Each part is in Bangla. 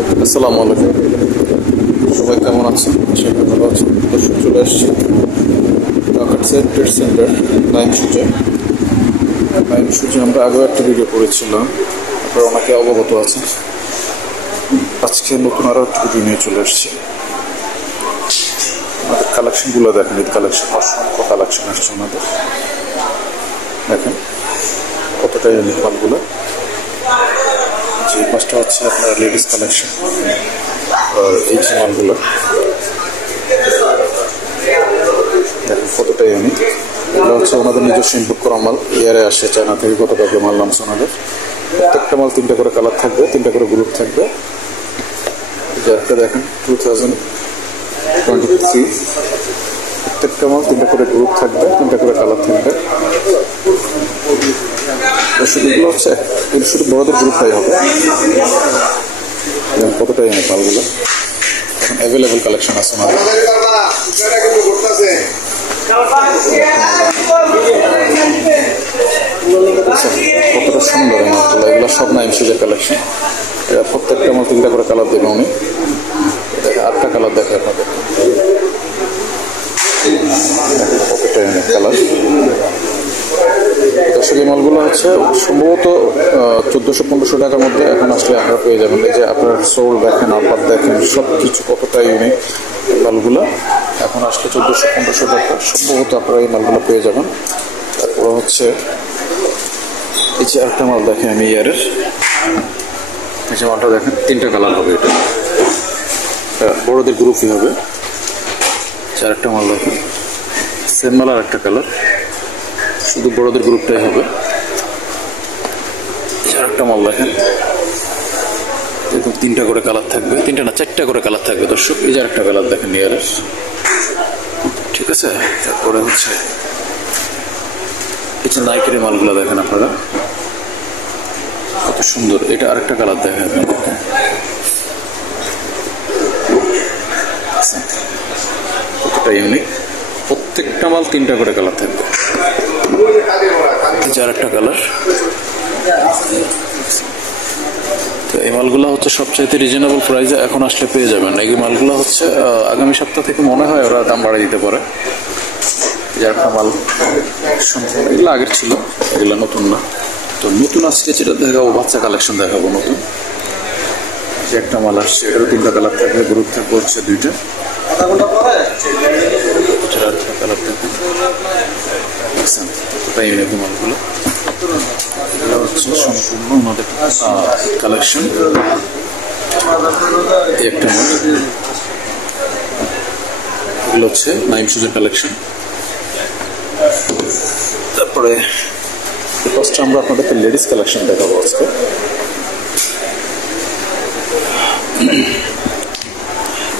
আসসালামু আলাইকুম, সবাই কেমন আছেন? সেটা ভালো আছেন। দর্শক চলে আসছি ট্রেড সেন্টার নাইম সুজে আমরা আগেও একটা ভিডিও করেছিলাম, আপনারা অনেকে অবগত আছেন। আজকে নতুন আরও একটা ভিডিও নিয়ে চলে আসছি। আমাদের কালেকশনগুলো দেখেন, ঈদ কালেকশন, অসংখ্য কালেকশন আসছে আমাদের। দেখেন কতটা ইউনিক মালগুলো। যে পাঁচটা হচ্ছে আপনার লেডিস কালেকশন, আর এই যে মালগুলো দেখেন কতটা ইউনিক। এগুলো হচ্ছে ওনাদের নিজস্ব ইনপুট করা মাল, ইয়ারে আসে চায়না থেকে। কতটা মাল নামছে ওনাদের। প্রত্যেকটা মাল 3টা করে কালার থাকবে, 3টা করে গ্রুপ থাকবে। একটা দেখেন 2023, প্রত্যেকটা মাল 3টা করে গ্রুপ থাকবে, 3টা করে কালার থাকবে। এগুলো হচ্ছে শুধু বড়দের গ্রুপটাই হবে। কতটা ইউনিক মালগুলো, এখন অ্যাভেলেবল কালেকশন আছে আমাদের। কতটা সুন্দর এই মালগুলো, এগুলো সব নাইম সুজের কালেকশন। এরা প্রত্যেকটা মাল 3টা করে কালার দেবে উনি। দেখে 8টা কালার দেখে আপনাদের, কতটা ইউনিক কালার। দর্শক এই মালগুলো হচ্ছে সম্ভবত 1400-1500 টাকার মধ্যে এখন আসলে আপনারা পেয়ে যাবেন। এই যে আপনার সোল দেখেন, আপার দেখেন, সব কিছু কতটা ইউনিক মালগুলো। এখন আসলে 1400-1500 টাকা সম্ভবত আপনারা এই মালগুলো পেয়ে যাবেন। তারপর হচ্ছে এই যে একটা মাল দেখেন আমি ইয়ারের, এই যে মালটা দেখেন 3টা কালার হবে। এটা বড়দের গ্রুপই হবে। আরেকটা মাল দেখেন সেম মাল, আর একটা কালার, শুধু বড়দের গ্রুপটাই হবে। আরেকটা মাল দেখেন, এরকম 3টা করে কালার থাকবে, 3টা না 4টা করে কালার থাকবে দর্শক। এই যে আরেকটা কালার দেখেন ইয়ারের, ঠিক আছে। তারপরে হচ্ছে এই যে নাইকের মালগুলো দেখেন আপনারা, কত সুন্দর। এটা আরেকটা কালার দেখেন, কতটা ইউনিক। প্রত্যেকটা মাল 3টা করে কালার থাকবে। এই যে আরেকটা কালার। তো এই মালগুলো হচ্ছে সবচাইতে রিজনেবল প্রাইসে এখন আসলে পেয়ে যাবেন। এই মালগুলো হচ্ছে আগামী সপ্তাহ থেকে মনে হয় ওরা দাম বাড়িয়ে দিতে পারে। যে একটা মাল এগুলো আগের ছিল, এগুলো নতুন না। তো নতুন আজকে যেটা দেখাবো, বাচ্চা কালেকশন দেখাবো নতুন। যে একটা মাল আসছে, এটারও 3টা কালার থাকবে, গ্রুপ থাকবে হচ্ছে 2টা। কালার থাকবে, কতটা ইউনিক মালগুলো। এগুলো হচ্ছে সম্পূর্ণ আমাদের কালেকশন। এই একটা মাল, এগুলো হচ্ছে নাইম সুজের কালেকশন। তারপরে ফার্স্টে আমরা আপনাদেরকে লেডিস কালেকশন দেখাবো আজকে।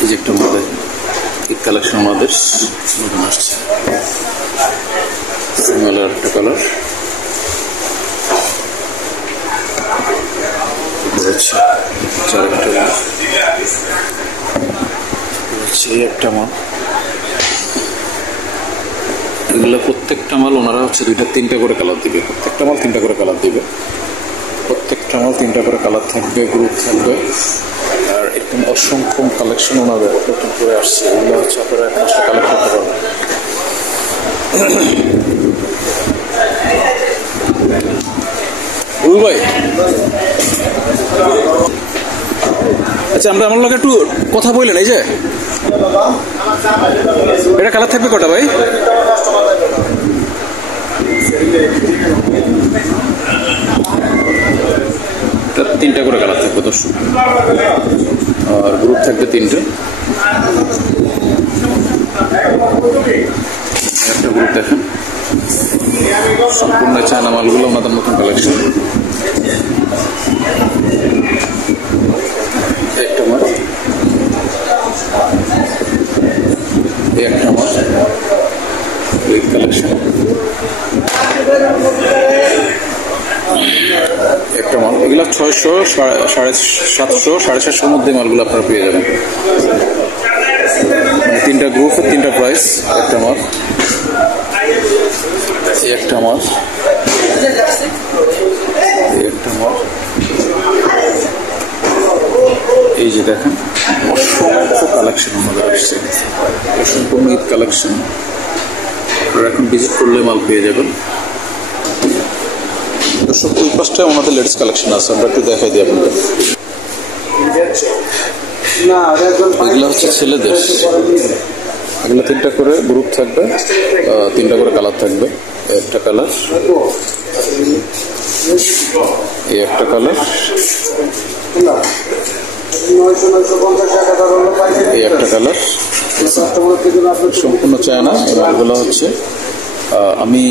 এই যে একটা মডেল ঈদ কালেকশন আমাদের নতুন আসছে, সিমিলার একটা কালার হচ্ছে। একটা মাল, এগুলো প্রত্যেকটা মাল ওনারা হচ্ছে 2টা-3টা করে কালার দিবে। প্রত্যেকটা মাল 3টা করে কালার দিবে। প্রত্যেকটা মাল 3টা করে কালার থাকবে, গ্রুপ থাকবে। আর এরকম অসংখ্য কালেকশন ওনাদের নতুন করে আসছে। এগুলো হচ্ছে আপনারা এখন আসলে কালেক্ট করতে পারবেন। ভাই আচ্ছা, আমরা আমার লোক একটু কথা বললেন। এই যে এটা কালার থাকবে কটা ভাই? 3টা করে কালার থাকবে দর্শক, আর গ্রুপ থাকবে 3টা। একটা গ্রুপ দেখেন, সম্পূর্ণ চায়না মালগুলো আমাদের নতুন কালেকশন। একটা মাল, একটা মাল কালেকশন, একটা মাল। এগুলো 600, 750, 750-র মধ্যে মালগুলো আপনারা পেয়ে যাবেন। 3টা গ্রুপের 3টা প্রাইস। একটা মাল, একটা মাল, একটা মাল, এই যে দেখেন অসংখ্য কালেকশন আমাদের আসছে, সম্পূর্ণ ঈদ কালেকশন। আপনারা এখন ভিজিট করলে মাল পেয়ে যাবেন। দর্শক ওই পাশটায় ওনাদের লেটেস্ট কালেকশন আছে, আমরা একটু দেখাই দিই আপনাদের। এগুলো হচ্ছে ছেলেদের, এগুলো 3টা করে গ্রুপ থাকবে, 3টা করে কালার থাকবে। একটা কালার, এই একটা কালার, এই একটা কালার, সম্পূর্ণ চায়না। এই মালগুলো হচ্ছে আমি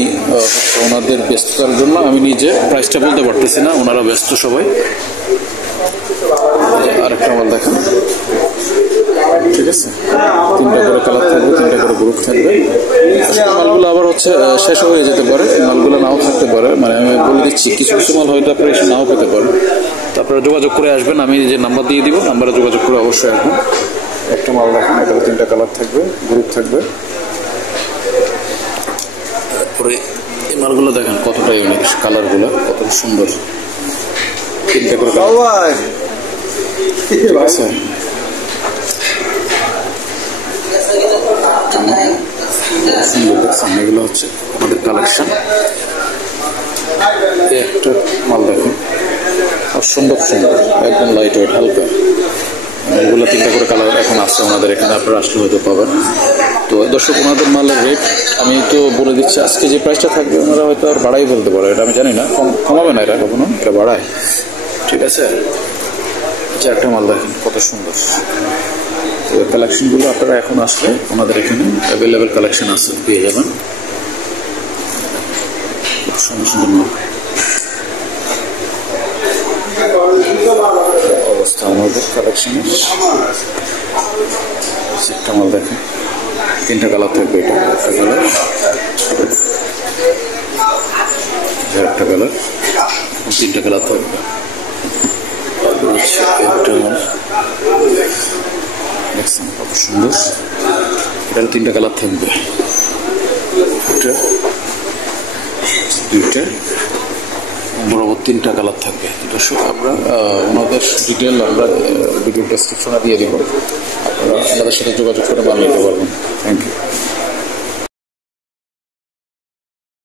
ওনাদের ব্যস্ততার জন্য আমি নিজে প্রাইসটা বলতে পারতেছি না, ওনারা ব্যস্ত সবাই। আরেকটা মাল দেখেন, ঠিক আছে, 3টা করে কালার থাকবে, 3টা করে গ্রুপ থাকবে। মালগুলো আবার হচ্ছে শেষ হয়ে যেতে পারে, মালগুলো নাও থাকতে পারে, মানে আমি বলে দিচ্ছি কিছু কিছু মাল হয়তো আপনারা এসে নাও পেতে পারে। তারপরে যোগাযোগ করে আসবেন, আমি যে নাম্বার দিয়ে দিব, নাম্বারে যোগাযোগ করে অবশ্যই আসবেন। একটা মাল দেখেন, এটাতে 3টা কালার থাকবে, গ্রুপ থাকবে। তারপরে এই মালগুলো দেখেন কতটা ইউনিক, কালারগুলো কতটা সুন্দর, 3টা করে কালার, ঠিক আছে। সুন্দর দেখছেন, এগুলো হচ্ছে আমাদের কালেকশন। একটা মাল দেখুন, অসম্ভব সুন্দর, একদম লাইট ওয়েট, হালকা। এগুলো 3টা করে কালার এখন আসছে ওনাদের এখানে, আপনারা আসলে হয়তো পাবেন। তো দর্শক, ওনাদের মালের রেট আমি তো বলে দিচ্ছি, আজকে যে প্রাইসটা থাকবে ওনারা হয়তো আর বাড়াই বলতে পারে, এটা আমি জানি না, কমাবে না এরা কখনো, এটা বাড়ায়, ঠিক আছে। একটা মাল দেখেন কত সুন্দর, কালেকশনগুলো আপনারা এখন আসলে ওনাদের এখানে অ্যাভেলেবেল কালেকশন আছে, পেয়ে যাবেন। সুন্দর সুন্দর মাল অবস্থা আমাদের কালেকশনের। একটা মাল দেখেন, 3টা কালার থাকবে, এটা একটা কালার, একটা কালার, 3টা কালার থাকবে। একটা মাল দেখছেন কত সুন্দর, এটার 3টা কালার থাকবে, একটা, 2টা, বরাবর 3টা কালার থাকবে। দর্শক, আমরা ওনাদের ডিটেল আমরা ভিডিও ডেসক্রিপশনে দিয়ে দিব, আপনারা আমাদের সাথে যোগাযোগ করে মাল নিতে পারবেন। Thank you.